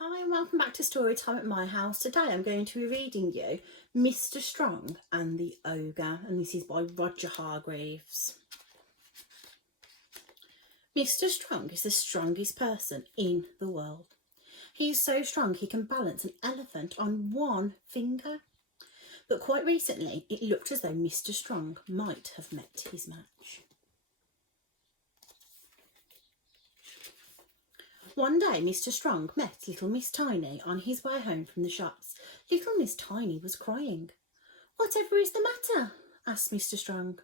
Hi and welcome back to Storytime at my house. Today I'm going to be reading you Mr. Strong and the Ogre, and this is by Roger Hargreaves. Mr. Strong is the strongest person in the world. He is so strong he can balance an elephant on one finger. But quite recently it looked as though Mr. Strong might have met his match. One day Mr. Strong met little Miss Tiny on his way home from the shops. Little Miss Tiny was crying. "Whatever is the matter?" asked Mr. Strong.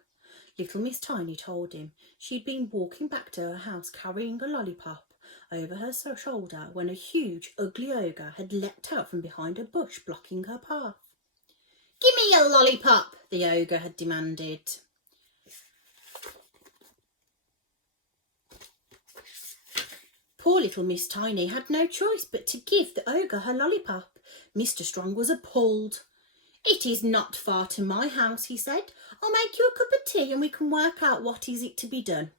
Little Miss Tiny told him she'd been walking back to her house carrying a lollipop over her shoulder when a huge, ugly ogre had leapt out from behind a bush blocking her path. "Give me your lollipop," the ogre had demanded. Poor little Miss Tiny had no choice but to give the ogre her lollipop. Mr. Strong was appalled. "It is not far to my house," he said. "I'll make you a cup of tea and we can work out what is it to be done."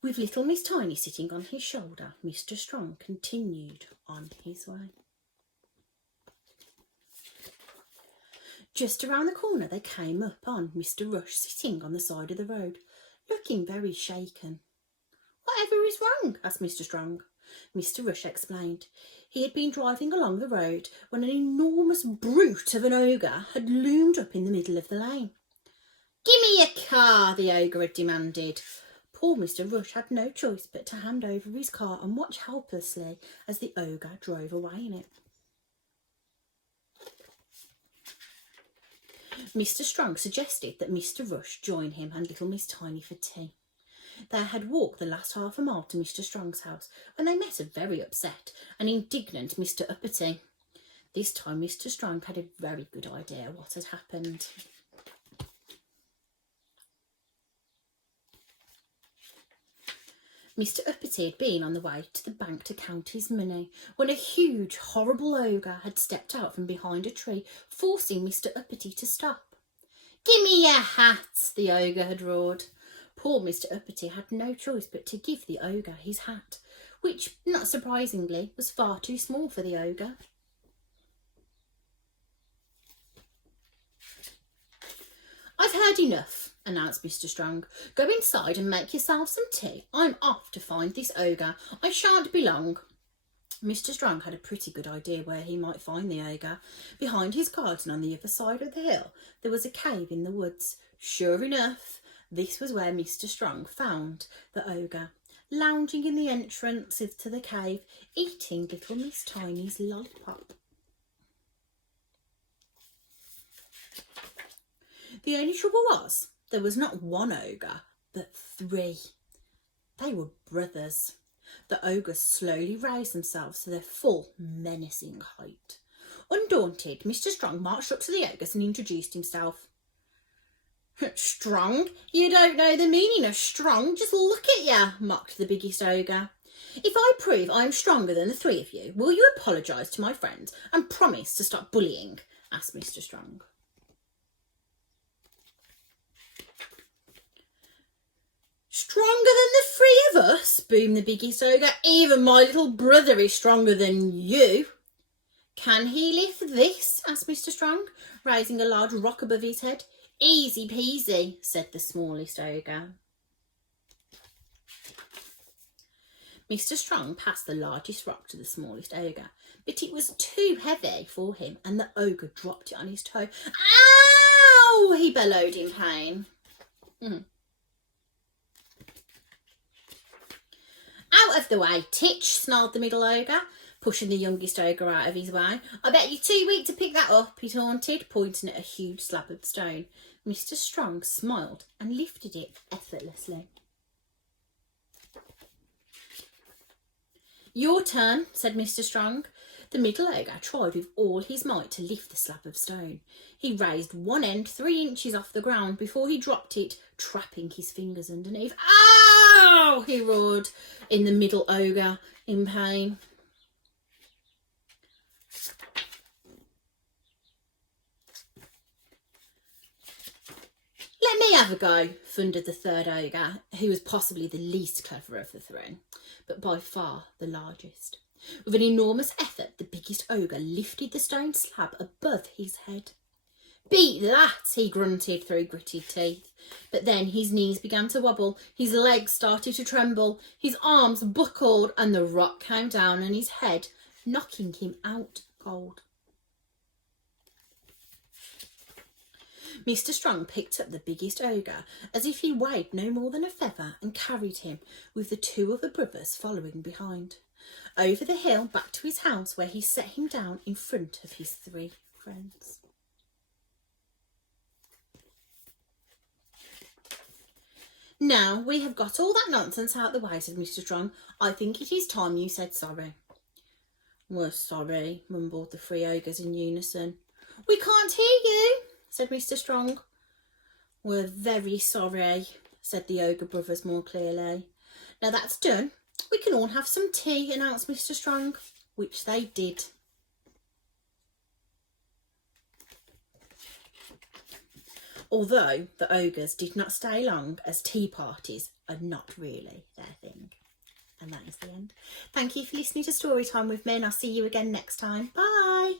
With little Miss Tiny sitting on his shoulder, Mr. Strong continued on his way. Just around the corner they came upon Mr. Rush sitting on the side of the road, looking very shaken. "Whatever is wrong?" asked Mr. Strong. Mr. Rush explained. He had been driving along the road when an enormous brute of an ogre had loomed up in the middle of the lane. "Give me your car," the ogre had demanded. Poor Mr. Rush had no choice but to hand over his car and watch helplessly as the ogre drove away in it. Mr. Strong suggested that Mr. Rush join him and little Miss Tiny for tea. They had walked the last half a mile to Mr. Strong's house when they met a very upset and indignant Mr. Uppity. This time Mr. Strong had a very good idea what had happened. Mr. Uppity had been on the way to the bank to count his money when a huge, horrible ogre had stepped out from behind a tree, forcing Mr. Uppity to stop. "Give me your hat," the ogre had roared. Poor Mr. Uppity had no choice but to give the ogre his hat, which, not surprisingly, was far too small for the ogre. "I've heard enough," announced Mr. Strong. "Go inside and make yourself some tea. I'm off to find this ogre. I shan't be long." Mr. Strong had a pretty good idea where he might find the ogre. Behind his garden on the other side of the hill there was a cave in the woods. Sure enough, this was where Mr. Strong found the ogre, lounging in the entrance to the cave, eating little Miss Tiny's lollipop. The only trouble was, there was not one ogre, but three. They were brothers. The ogres slowly raised themselves to their full, menacing height. Undaunted, Mr. Strong marched up to the ogres and introduced himself. "Strong? You don't know the meaning of strong? Just look at ya," mocked the biggest ogre. "If I prove I'm stronger than the three of you, will you apologise to my friends and promise to stop bullying?" asked Mr. Strong. "Stronger than the three of us?" boomed the biggest ogre. "Even my little brother is stronger than you." "Can he lift this?" asked Mr. Strong, raising a large rock above his head. "Easy peasy," said the smallest ogre. Mr. Strong passed the largest rock to the smallest ogre, but it was too heavy for him and the ogre dropped it on his toe. "Ow!" he bellowed in pain. "Out of the way, Titch," snarled the middle ogre, pushing the youngest ogre out of his way. "I bet you're too weak to pick that up," he taunted, pointing at a huge slab of stone. Mr. Strong smiled and lifted it effortlessly. "Your turn," said Mr. Strong. The middle ogre tried with all his might to lift the slab of stone. He raised one end 3 inches off the ground before he dropped it, trapping his fingers underneath. "Ow!" he roared in the middle ogre in pain. "Let me have a go," thundered the third ogre, who was possibly the least clever of the three, but by far the largest. With an enormous effort, the biggest ogre lifted the stone slab above his head. "Beat that," he grunted through gritted teeth. But then his knees began to wobble, his legs started to tremble, his arms buckled, and the rock came down on his head, knocking him out cold. Mr. Strong picked up the biggest ogre as if he weighed no more than a feather and carried him, with the two other brothers following behind, over the hill back to his house, where he set him down in front of his three friends. "Now we have got all that nonsense out the way," said Mr. Strong, "I think it is time you said sorry." "We're sorry," mumbled the three ogres in unison. "We can't hear you," said Mr. Strong. "We're very sorry," said the ogre brothers more clearly. "Now that's done, we can all have some tea," announced Mr. Strong, which they did. Although the ogres did not stay long, as tea parties are not really their thing. And that is the end. Thank you for listening to Storytime with me, and I'll see you again next time. Bye!